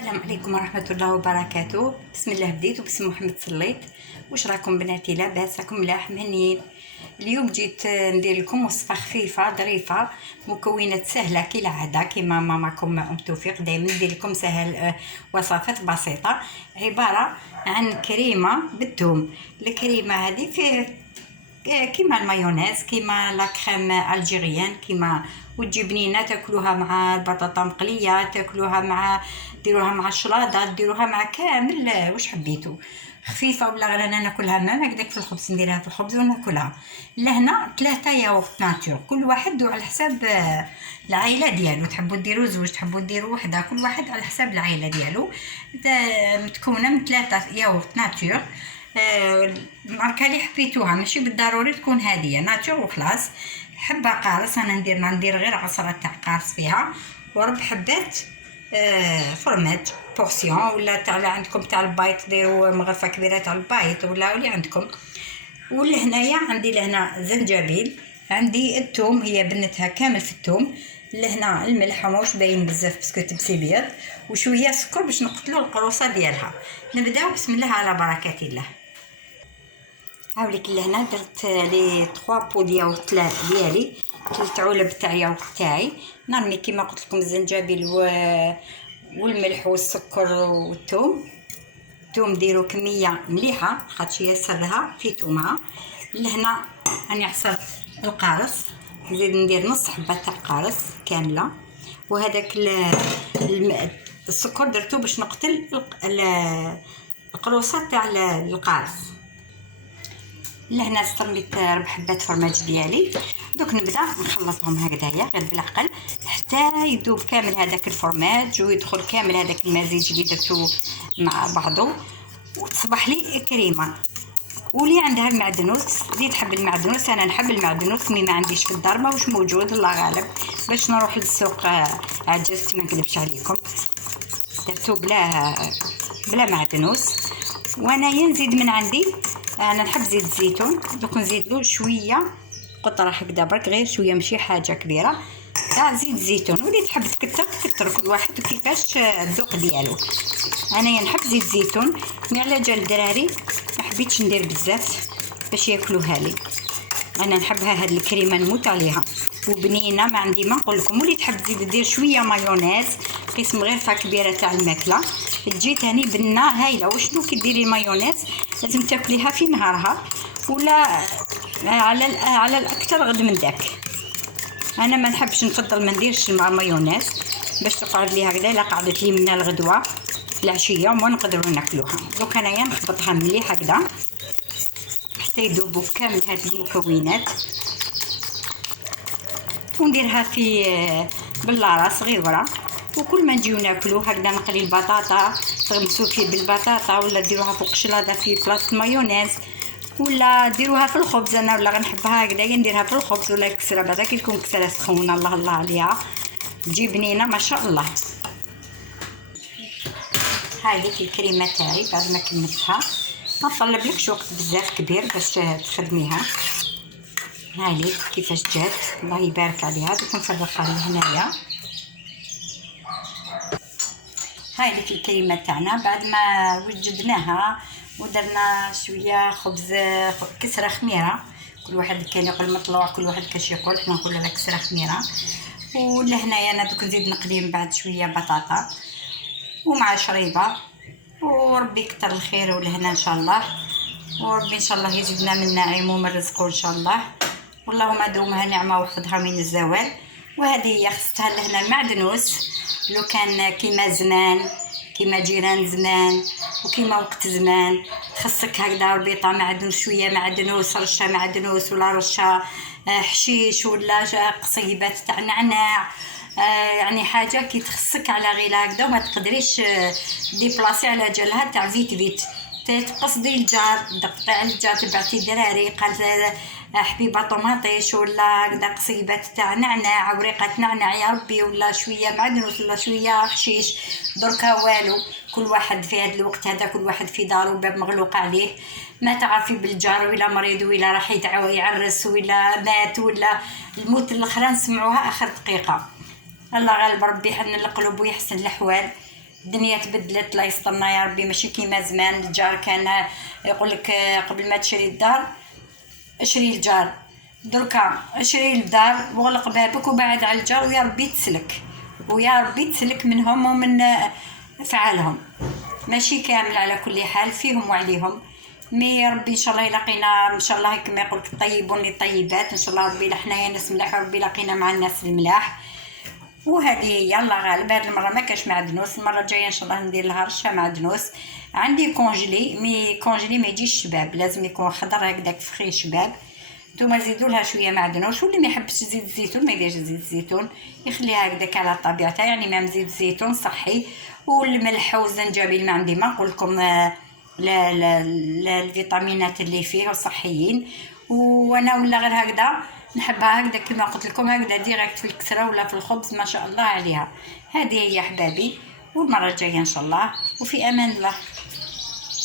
السلام عليكم ورحمة الله وبركاته. بسم الله بديت وبسم محمد صليت. واش راكم بناتي؟ لاباس؟ راكم ملاح مهنيين؟ اليوم جيت ندير لكم وصفة خفيفة ظريفة، مكونات سهلة كالعادة كيما ماماكم ام توفيق دائما ندير لكم سهل. وصفات بسيطة عبارة عن كريمة بالثوم. الكريمة هذه فيه كيما المايونيز، كيما لا كريم الجيريان، كيما وتجي تاكلوها مع البطاطا مقليه، تاكلوها مع ديروها مع الشلاضه، ديروها مع كامل واش حبيتو، خفيفه ولا غير انا ناكلها ما هكذاك في الخبز، نديرها في الخبز وناكلها. لهنا 3 ياغورت ناتور، كل واحد على حساب العائله ديالو، تحبوا ديروا زوج تحبوا ديروا وحده، كل واحد على حساب العائله ديالو. متكونه من 3 ياغورت ناتور. الماركه اللي حبيتوها ماشي بالضروري تكون هاديه ناتور وخلاص. حبه قارص انا ندير غير عصره تاع قارص فيها، وربع حبات فرماج بورسيون، ولا تاع عندكم تاع البايط ديروا مغرفه كبيره تاع البايط ولا اللي عندكم. ولهنايا عندي لهنا زنجبيل، عندي الثوم هي بنتها كامل في الثوم، لهنا الملح ماهوش باين بزاف باسكو تبسي بيض، وشويه سكر باش نقتلوا القروصه ديالها. نبداو بسم الله على بركه الله. هاوليك لهنا درت لي 3 بود ياغورت ديالي، 3 علب تاع ياغورت تاعي. نرمي كيما قلت لكم الزنجبيل والملح والسكر والثوم. الثوم ديروا كميه مليحه خاطش هي سرها في ثومها. لهنا راني عصرت القارص، نزيد ندير نص حبه تاع قارص كامله، وهذاك السكر درتو باش نقتل القروصه تاع القارص. لهنا استرميت 4 حبات فرماج ديالي، دوك نبدا نخلطهم هكذايا غير بالعقل حتى يذوب كامل هذاك الفرماج ويدخل كامل هذاك المزيج اللي درتو مع بعضه، وتصبح لي كريمه. واللي عندها المعدنوس اللي تحب المعدنوس، انا نحب المعدنوس مي ما عنديش في الدار ماهوش موجود الله غالب، باش نروح للسوق عجزت ما نكذبش عليكم، درتو بلا معدنوس. وانا نزيد من عندي، انا نحب زيت الزيتون، دوك نزيد له شويه قطره هكذا برك، غير شويه ماشي حاجه كبيره تاع زيت الزيتون، واللي تحب تكتر كل واحد كيفاش الذوق ديالو. انا نحب زيت الزيتون، مي على جال الدراري ما حبيتش ندير بزاف باش ياكلوها لي، انا نحبها هاد الكريمه نموت عليها وبنينه ما عندي ما نقول لكم. واللي تحب تزيد دير شويه مايونيز قسم غرفه كبيره تاع الماكله، تجي تاني بنه هايله. وشنو كي ديري المايونيز لازم تاكليها في نهارها ولا على الاكثر غد من داك. انا ما نحبش نفضل ما نديرش مع مايونيز باش تقعد لي هكذا، لا قعدت لي من الغدوه العشيه وما نقدروا ناكلوها. دوك انايا نخبطها مليح هكذا حتى يذوبوا كامل هاد المكونات، ونديرها في بلاره صغيره. وكل ما نجيو ناكلو هكذا نقلي البطاطا تغمسو فيه بالبطاطا، ولا ديروها فوق شلاضه في بلاصه مايونيز، ولا ديروها في الخبز. انا ولا غنحبها هكذا نديرها في الخبز ولا كسره، بعدا كي تكون كسره سخونه الله الله عليها تجي بنينه ما شاء الله. هذيك الكريمه تاعي بعد ما كملتها ما طلبلكش وقت بزاف كبير باش تخدميها. هاي كيفاش جات الله يبارك عليها. دوك نفرقها لهنايا. هاي لك الكريمه تاعنا بعد ما وجدناها ودرنا شويه خبز كسره خميره، كل واحد كان يقول مطلوع، كل واحد كاش يقول، حنا نقول لها كسره خميره. ولهنايا انا دوك نزيد نقلي من بعد شويه بطاطا ومع شريبه، وربي يكتر الخير ولهنا ان شاء الله، وربي ان شاء الله يزيدنا من النعيم ومن رزقه ان شاء الله، واللهم ادومها نعمه وحفظها من الزوال. وهذه هي خصتها لهنا المعدنوس، لو كان كيما زمان كيما جيران زمان وكيما وقت زمان خصك هكذا ربيطه معدنوس، شويه معدنوس، رشه معدنوس ولا رشه حشيش ولا قصيبات تاع نعناع، يعني حاجه كي تخصك على غير هكذا وما تقدريش ديبلاسي على جالها تاع فيت تقصدي الجار تقطع الجار تبعتي دراري قال حبيبه طوماطيش ولا هكذا قصيبات تاع نعناع، وريقه نعناع يا ربي، ولا شويه معدنوس ولا شويه حشيش. دركا والو، كل واحد في هذا الوقت هذا كل واحد في دارو باب مغلوق عليه، ما تعرفي بالجار ولا مريض ولا راح يعرس ولا مات ولا الموت الاخرى نسمعوها اخر دقيقه. الله غالب ربي يحنن القلوب ويحسن الاحوال. الدنيا تبدلت، الله يسترنا يا ربي، ماشي كيما زمان. الجار كان يقول لك قبل ما تشري الدار اشري الجار، دركا اشري الدار وغلق بابك وبعد على الجار، ويا ربي تسلك، ويا ربي تسلك منهم ومن فعالهم، ماشي كامل على كل حال، فيهم وعليهم. مي يا ربي ان شاء الله يلاقينا ان شاء الله كما يقولك الطيبون للطيبات، ان شاء الله ربي لحنايا ناس ملاح، ربي لاقينا مع الناس الملاح. وهذه هي الله غالب. هذه المره ما كاش معدنوس، المره الجايه ان شاء الله ندير لها رشه معدنوس. عندي كونجلي، مي كونجلي ما يجيش شباب، لازم يكون خضر هكذاك فخي شباب. نتوما زيدوا لها شويه معدنوس، واللي ما يحبش زيت الزيتون ما يديرش زيت الزيتون، يخليها هكذاك على طبيعتها، يعني مام زيت الزيتون صحي. والملح والزنجبيل ما عندي ما نقول لكم، لا لا لا الفيتامينات اللي فيه وصحيين. وانا ولا غير هكذا نحبها هكذا كما قلت لكم، هكذا ديريكت في الكسره ولا في الخبز، ما شاء الله عليها. هذه هي احبابي، والمره الجايه ان شاء الله، وفي امان الله.